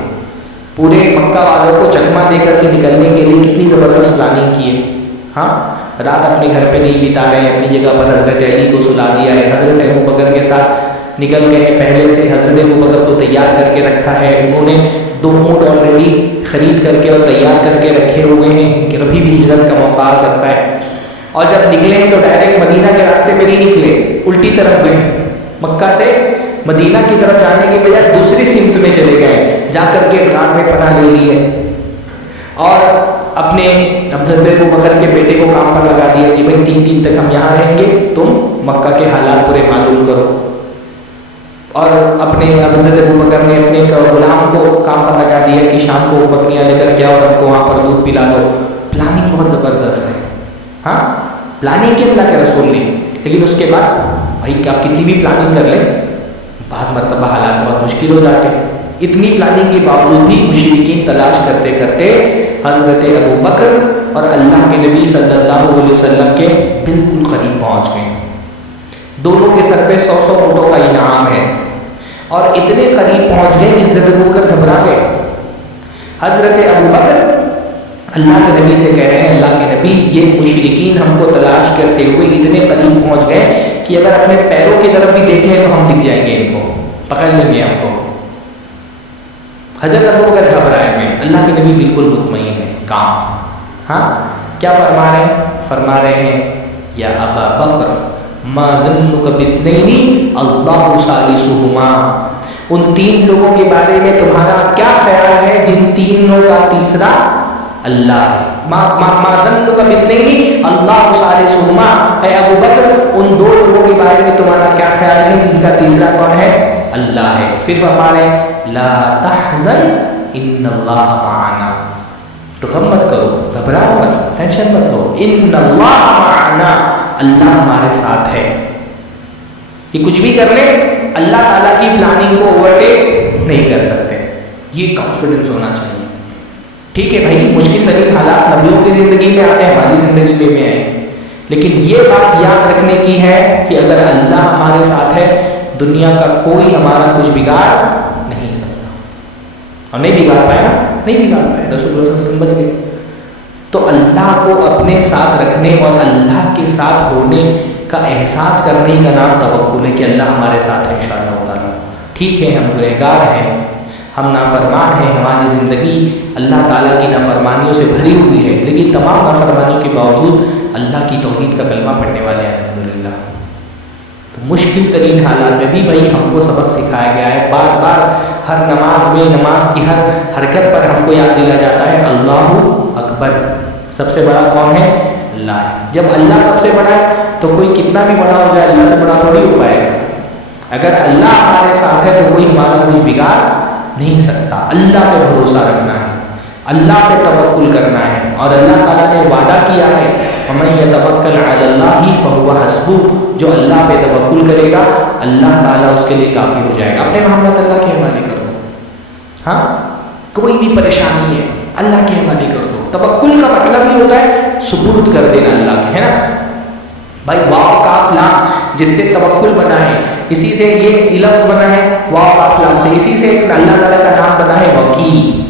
پورے مکہ والوں کو چکمہ دے کر کے نکلنے کے لیے کتنی زبردست پلاننگ کی ہے. ہاں رات اپنے گھر پہ نہیں بتا رہے, اپنی جگہ پر حضرت علی کو سلا دیا ہے, حضرت ابو بکر کے ساتھ نکل گئے ہیں, پہلے سے حضرت ابو بکر کو تیار کر کے رکھا ہے. انہوں نے 2 اونٹ آلریڈی خرید کر کے اور تیار کر کے رکھے ہوئے ہیں کہ کبھی بھی ہجرت کا موقع آ سکتا ہے. اور جب نکلے ہیں تو ڈائریکٹ مدینہ کے راستے پہ نہیں نکلے، الٹی طرف گئے، مکہ سے مدینہ کی طرف جانے کے بجائے دوسری سمت میں چلے گئے، جا کر کے غار میں پناہ لے لیے اور اپنے حضرت ابوبکر کے بیٹے کو کام پر لگا دیا کہ بھائی 3 دن تک ہم یہاں رہیں گے، تم مکہ کے حالات پورے معلوم کرو. اور اپنے حضرت ابوبکر نے اپنے غلام کو کام پر لگا دیا کہ شام کو بکریاں لے کر کے آؤ اور ہم کو وہاں پر دودھ پلا دو. پلاننگ بہت زبردست ہے، ہاں پلاننگ کی اللہ کے رسول نے. لیکن اس کے بعد بھائی آپ کتنی بھی پلاننگ کر لیں، بعض مرتبہ حالات بہت مشکل ہو جاتے ہیں. اتنی پلاننگ کے باوجود بھی مشرکین تلاش کرتے کرتے حضرت ابوبکر اور اللہ کے نبی صلی اللہ علیہ وسلم کے بالکل قریب پہنچ گئے. دونوں کے سر پہ 100 اونٹوں کا انعام ہے اور اتنے قریب پہنچ گئے کہ حضرت ابوبکر گھبرا گئے. حضرت ابوبکر اللہ کے نبی سے کہہ رہے ہیں اللہ کے نبی یہ مشرکین ہم کو تلاش کرتے ہوئے اتنے قریب پہنچ گئے کہ اگر اپنے پیروں کی طرف بھی دیکھ لیں تو ہم دکھ جائیں گے، ان کو پکڑ لیں گے ہم کو. حضرت ابوبکر گھبرائے ہوئے، اللہ کے نبی بالکل مطمئن ہے، کام. ہاں کیا فرما رہے ہیں؟ فرما رہے ہیں یا ابا بکر ما ظنک باثنین اللہ ثالثہما. ان 3 لوگوں کے بارے میں تمہارا کیا خیال ہے جن 3 کا تیسرا اللہ ہے؟ ما ظنک باثنین اللہ ثالثہما. اے ابو بکر ان 2 لوگوں کے بارے میں تمہارا کیا خیال ہے جن کا تیسرا کون ہے؟ اللہ ہے. پھر فرما رہے لا تحزن ان اللہ معنا. تو غم مت کرو، گھبراؤ مت، ٹینشن مت لو، ان اللہ معنا، اللہ ہمارے ساتھ ہے. یہ کچھ بھی کر لے اللہ تعالیٰ کی پلاننگ کو اوورٹیک نہیں کر سکتے. یہ کانفیڈنس ہونا چاہیے. ٹھیک ہے بھائی مشکل ترین حالات نبیوں کی زندگی میں آتے ہیں، ہماری زندگی میں آئے، لیکن یہ بات یاد رکھنے کی ہے کہ اگر اللہ ہمارے ساتھ ہے دنیا کا کوئی ہمارا کچھ بگاڑ نہیں سکتا. اور نہیں بگاڑ پائے نا، نہیں بگاڑ پائے، رسول اللہ صلی اللہ علیہ وسلم بچ گئے. تو اللہ کو اپنے ساتھ رکھنے اور اللہ کے ساتھ ہونے کا احساس کرنے کا نام توکل ہے کہ اللہ ہمارے ساتھ ہے انشاءاللہ تعالیٰ. ٹھیک ہے ہم گنہگار ہیں، ہم نافرمان ہیں، ہماری زندگی اللہ تعالیٰ کی نافرمانیوں سے بھری ہوئی ہے، لیکن تمام نافرمانیوں کے باوجود اللہ کی توحید کا کلمہ پڑھنے والے ہیں الحمدللہ. تو مشکل ترین حالات میں بھی بھائی ہم کو سبق سکھایا گیا ہے. بار بار ہر نماز میں، نماز کی ہر حرکت پر ہم کو یاد دلا جاتا ہے اللہ اکبر. سب سے بڑا کون ہے؟ اللہ ہے. جب اللہ سب سے بڑا ہے تو کوئی کتنا بھی بڑا ہو جائے اللہ سے بڑا تھوڑی ہو پائے گا. اگر اللہ ہمارے ساتھ ہے تو کوئی ہمارا کچھ بگاڑ نہیں سکتا. اللہ پہ بھروسہ رکھنا ہے، اللہ پہ توکل کرنا ہے. اور اللہ تعالیٰ نے وعدہ کیا ہے وَمَن يَتَوَكَّلْ عَلَى اللَّهِ فَهُوَ حَسْبُهُ. جو اللہ پہ توکل کرے گا اللہ تعالیٰ اس کے لیے کافی ہو جائے گا. اپنے معاملات اللہ کے حوالے کر دو. ہاں کوئی بھی پریشانی ہے اللہ کے حوالے کر دو. توکل کا مطلب ہی ہوتا ہے سپرد کر دینا اللہ کے، ہے نا بھائی. واو کاف لام جس سے توکل بنا ہے، اسی سے یہ لفظ بنا ہے واو کاف لام سے، اسی سے ایک اللہ تعالیٰ کا نام بنا ہے وکیل.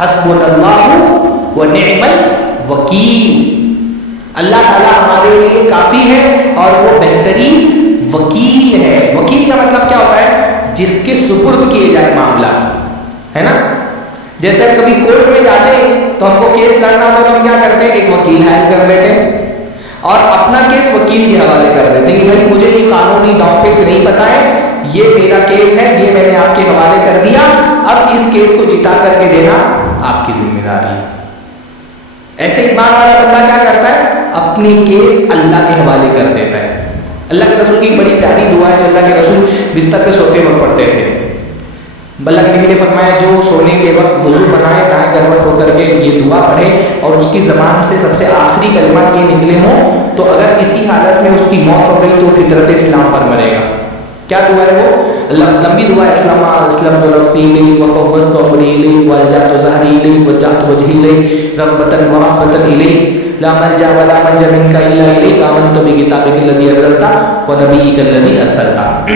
حسبنا اللہ ونعم الوکیل. اللہ تعالیٰ ہمارے لیے کافی ہے اور وہ بہترین وکیل ہے. وکیل کا مطلب کیا ہوتا ہے؟ جس کے سپرد کیے جائے معاملہ، ہے نا. جیسے ہم کبھی کورٹ میں جاتے ہیں تو ہم کو کیس لڑنا ہوتا ہے تو ہم کیا کرتے ہیں؟ ایک وکیل ہائر کر لیتے ہیں اور اپنا کیس وکیل کے حوالے کر دیتے ہیں کہ بھائی مجھے یہ قانونی داؤ پیچ نہیں پتا ہے، یہ میرا کیس ہے، یہ میں نے آپ کے حوالے کر دیا، اب اس کیس کو جتا کر کے دینا آپ کی ذمہ داری ہے. ایسے ایمان والا بندہ کیا کرتا ہے؟ اپنی کیس اللہ کے حوالے کر دیتا ہے. اللہ کے رسول کی بڑی پیاری دعا ہے جو اللہ کے رسول بستر پہ سوتے وقت پڑھتے تھے. اللہ کے نبی نے فرمایا جو سونے کے وقت وضو بنائے دائیں کروٹ ہو کر کے یہ دعا پڑھے اور اس کی زبان سے سب سے آخری کلمات یہ نکلے ہوں تو اگر اسی حالت میں اس کی موت ہو گئی تو فطرت اسلام پر مرے گا. کیا دعا ہے وہ؟ لمبی دعا ہے. اسلمت نفسی الیک وفوضت امری الیک والجأت ظہری الیک وجہت وجہی الیک رغبۃ ورہبۃ الیک لا ملجأ ولا منجا منک الا الیک آمنت بکتابک الذی انزلت ونبیک الذی ارسلت.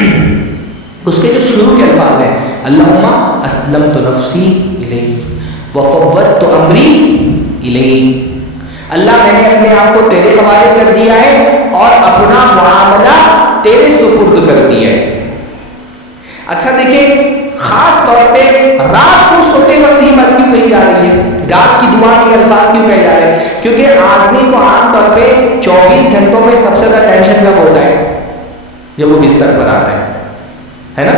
اس کے جو شروع کے الفاظ ہیں اللہم اسلمت نفسی الیک وفوضت امری الیک. اللہ میں نے اپنے آپ کو تیرے حوالے کر دیا ہے اور اپنا معاملہ تیرے سپرد کر دیا ہے. اچھا دیکھیں خاص طور پہ رات کو سوتے وقت ہی بات کیوں کہی جا رہی ہے؟ رات کی دعا کے الفاظ کیوں کہے جا رہے ہیں؟ کیونکہ آدمی کو عام طور پہ 24 گھنٹوں میں سب سے زیادہ ٹینشن کب ہوتا ہے؟ جب وہ بستر پر آتا ہے نا؟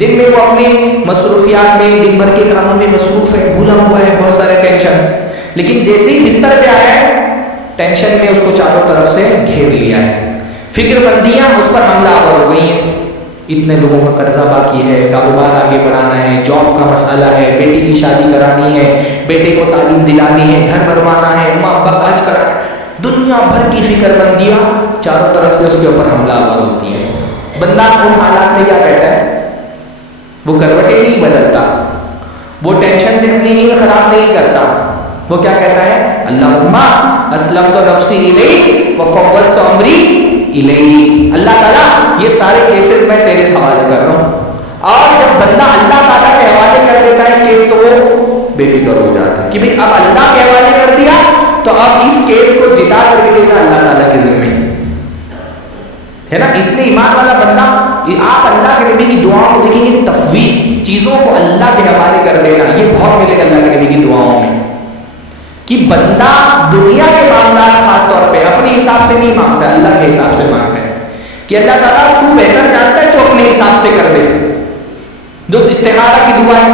دن میں وہ اپنی مصروفیات میں، دن بھر کے کاموں میں مصروف ہے، بھولا ہوا ہے، بہت سارے ٹینشن، لیکن جیسے ہی بستر پہ آیا ہے ٹینشن میں اس کو چاروں طرف سے گھیر لیا ہے، فکر مندیاں اس پر حملہ آور ہو گئی ہیں، اتنے لوگوں کا قرضہ باقی ہے، کاروبار آگے بڑھانا ہے، جاب کا مسئلہ ہے، بیٹی کی شادی کرانی ہے، بیٹے کو تعلیم دلانی ہے، گھر بنوانا ہے، ماں باپ حج کرا، دنیا بھر کی فکر مندیاں چاروں طرف سے اس کے اوپر حملہ آور ہوتی ہے۔ بندہ ان حالات میں کیا کہتا ہے؟ وہ کروٹیں نہیں بدلتا، وہ ٹینشن سے اپنی نیند خراب نہیں کرتا، وہ کیا کہتا ہے؟ اللہم اسلمت نفسی الیک وفوضت امری الیک، اللہ تعالیٰ یہ سارے کیسز میں تیرے حوالے کر رہا ہوں۔ اور جب بندہ اللہ تعالیٰ کے حوالے کر دیتا ہے کیس تو وہ بے فکر ہو جاتا ہے کہ بھئی اب اللہ کے حوالے کر دیا تو اب اس کیس کو جتا کر کے دینا اللہ تعالیٰ کے ذمہ ہے نا۔ اس لیے ایمان والا بندہ، آپ اللہ کے نبی کی دعاؤں میں دیکھیں گے تفویض، چیزوں کو اللہ کے حوالے کر دینا، یہ بہت ملے گا اللہ کے نبی کی دعاؤں میں، کہ بندہ دنیا کے معاملات خاص طور پہ اپنے حساب سے نہیں مانگتا، اللہ کے حساب سے مانگتا ہے کہ اللہ تعالیٰ تو بہتر جانتا ہے تو اپنے حساب سے کر دے۔ جو استخارہ کی دعا ہے،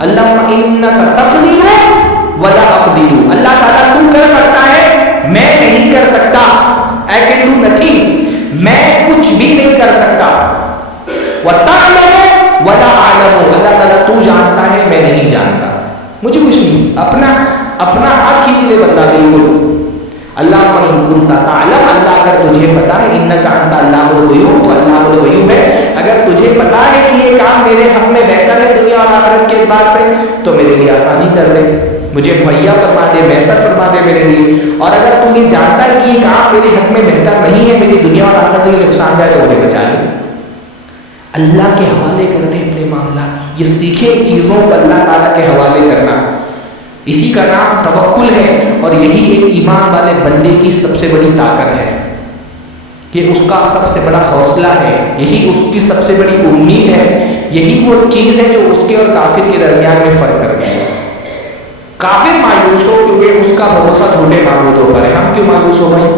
اللہم انک تقدیر ولا اقدر، اللہ تعالیٰ تو کر سکتا ہے میں نہیں کر سکتا، I can do nothing، میں کچھ بھی نہیں کر سکتا، وَتَعْلَمُ وَلَا أَعْلَمُ، اللہ تعالیٰ تو جانتا ہے میں نہیں جانتا، مجھے کچھ نہیں، اپنا ہاتھ کھینچ لے بندہ بالکل۔ اللہم ان کنت تعلم، اللہ اگر تجھے پتا ہے، انک انت علام الغیوب، تو علام الغیوب ہے، اگر تجھے پتا ہے کہ یہ کام میرے حق میں بہتر ہے دنیا اور آخرت کے اعتبار سے تو میرے لیے آسانی کر دے، مجھے مہیا فرما دے، میسر فرما دے میرے لیے، اور اگر تو یہ جانتا ہے کہ یہ کام میرے حق میں بہتر نہیں ہے، میری دنیا اور آخرت کے لیے نقصان دہ ہے، تو مجھے بچا لے۔ اللہ کے حوالے کر دے اپنے معاملات، یہ سیکھے چیزوں کو اللہ تعالیٰ کے حوالے کرنا، اسی کا نام توکل ہے، اور یہی ایک ایمان والے بندے کی سب سے بڑی طاقت ہے، یہ اس کا سب سے بڑا حوصلہ ہے، یہی اس کی سب سے بڑی امید ہے، یہی وہ چیز ہے جو اس کے اور کافر کے درمیان میں فرق کرتی ہے۔ کافر مایوس ہو کیونکہ اس کا بھروسہ جھوٹے معبودوں پر ہے، ہم کیوں مایوس ہو گئے؟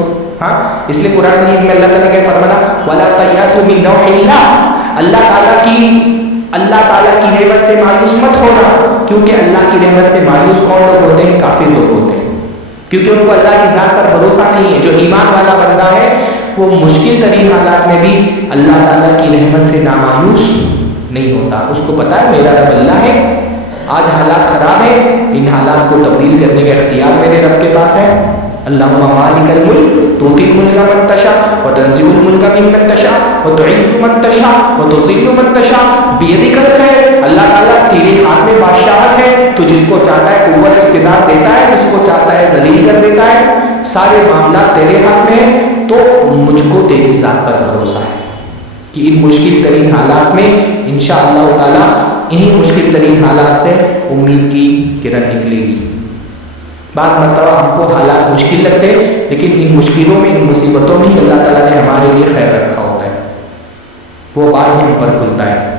ہاں، اس لیے قرآن کریم میں اللہ تعالیٰ نے فرمایا وَلَا تَيْأَسُوا مِن رَوْحِ اللَّهِ، اللہ تعالیٰ کی رحمت سے مایوس مت ہونا، کیونکہ اللہ کی رحمت سے مایوس کون لوگ ہوتے ہیں؟ کافر لوگ ہوتے ہیں، کیونکہ ان کو اللہ کی ذات پر بھروسہ نہیں ہے۔ جو ایمان والا بندہ ہے وہ مشکل ترین حالات میں بھی اللہ تعالیٰ کی رحمت سے نامایوس نہیں ہوتا، اس کو پتا ہے میرا رب اللہ ہے، آج حالات خراب ہیں، ان حالات کو تبدیل کرنے کا اختیار میرے رب کے پاس ہے۔ اللہم مالک الملک تؤتی الملک من تشاء وتنزع الملک ممن تشاء وتعز من تشاء وتذل من تشاء بیدک الخیر، اللہ تعالیٰ تیرے ہاتھ میں بادشاہت ہے، تو جس کو چاہتا ہے قوت اقتدار دیتا ہے، جس کو چاہتا ہے ذلیل کر دیتا ہے، سارے معاملات تیرے ہاتھ میں ہیں، تو مجھ کو تیری ذات پر بھروسہ ہے کہ ان مشکل ترین حالات میں انشاءاللہ تعالیٰ انہی مشکل ترین حالات سے امید کی کرن نکلے گی۔ بعض مرتبہ ہم کو حالات مشکل لگتے ہیں، لیکن ان مشکلوں میں، ان مصیبتوں میں ہی اللہ تعالیٰ نے ہمارے لیے خیر رکھا ہوتا ہے، وہ بعد میں ہم پر کھلتا ہے۔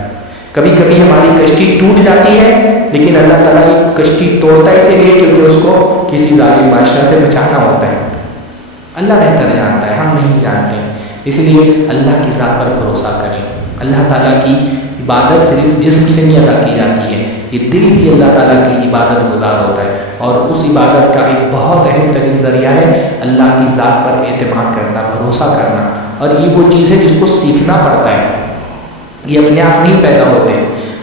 کبھی کبھی ہماری کشتی ٹوٹ جاتی ہے، لیکن اللہ تعالیٰ کی کشتی توڑتا ہے اسی لیے کیونکہ اس کو کسی ظالم بادشاہ سے بچانا ہوتا ہے۔ اللہ بہتر جانتا ہے، ہم نہیں جانتے، اس لیے اللہ کی ذات پر بھروسہ کریں۔ اللہ تعالیٰ کی عبادت صرف جسم سے نہیں ادا کی جاتی ہے، یہ دل بھی اللہ تعالیٰ کی عبادت گزار ہوتا ہے، اور اس عبادت کا ایک بہت اہم ترین ذریعہ ہے اللہ کی ذات پر اعتماد کرنا، بھروسہ کرنا، اور یہ وہ چیز ہے جس کو سیکھنا پڑتا ہے، یہ اپنے آپ نہیں پیدا ہوتے۔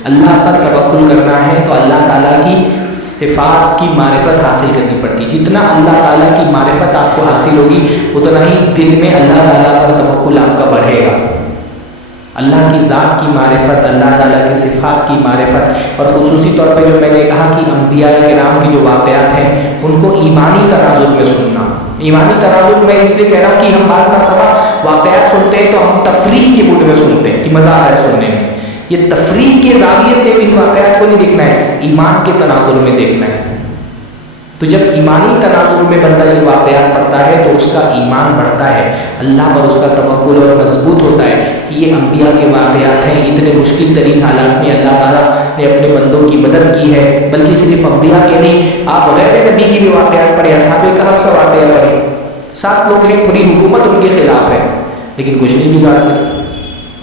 اللہ پر توکل کرنا ہے تو اللہ تعالیٰ کی صفات کی معرفت حاصل کرنی پڑتی، جتنا اللہ تعالیٰ کی معرفت آپ کو حاصل ہوگی اتنا ہی دل میں اللہ تعالیٰ پر توکل آپ کا بڑھے گا۔ اللہ کی ذات کی معرفت، اللہ تعالیٰ کی صفات کی معرفت، اور خصوصی طور پہ جو میں نے کہا کہ انبیاء کرام کی جو واقعات ہیں ان کو ایمانی تناظر میں سننا۔ ایمانی تناظر میں اس لیے کہہ رہا ہوں کہ ہم بعض مرتبہ واقعات سنتے ہیں تو ہم تفریح کے موڈ میں سنتے ہیں کہ مزہ آ رہا ہے سننے میں، یہ تفریح کے زاویے سے ان واقعات کو نہیں دیکھنا ہے، ایمان کے تناظر میں دیکھنا ہے۔ تو جب ایمانی تناظر میں بندہ یہ واقعات پڑھتا ہے تو اس کا ایمان بڑھتا ہے، اللہ پر اس کا توکل اور مضبوط ہوتا ہے کہ یہ انبیاء کے واقعات ہیں، اتنے مشکل ترین حالات میں اللہ تعالیٰ نے اپنے بندوں کی مدد کی ہے، بلکہ صرف انبیاء کے نہیں، آپ غیر نبی کی بھی واقعات پڑھیں، اصحاب کہف کا واقعہ پڑھیں، 7 لوگ ہیں، پوری حکومت ان کے خلاف ہے لیکن کچھ نہیں بگاڑ سکی،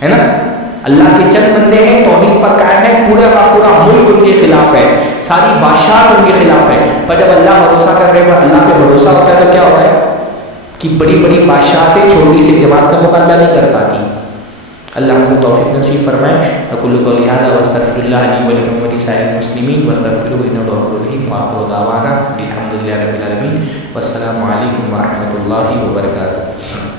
ہے نا؟ اللہ کے چند بندے ہیں، توحید پر قائم ہے، پورا کا پورا ملک ان کے خلاف ہے، ساری بادشاہت ان کے خلاف ہے، پر جب اللہ بھروسہ کرنے پر اللہ پہ بھروسہ ہوتا ہے تو کیا ہوتا ہے کہ بڑی بڑی بادشاہتیں چھوٹی سی جماعت کا مقابلہ نہیں کر پاتی۔ اللہ ہم کو توفیق نصیب فرمائے۔ اقول قولی ھذا واستغفر اللہ لی ولکم ولسائر المسلمین واستغفروہ انہ هو الغفور الرحیم وآخر دعوانا الحمد للہ رب العالمین والسلام علیکم ورحمۃ اللہ وبرکاتہ۔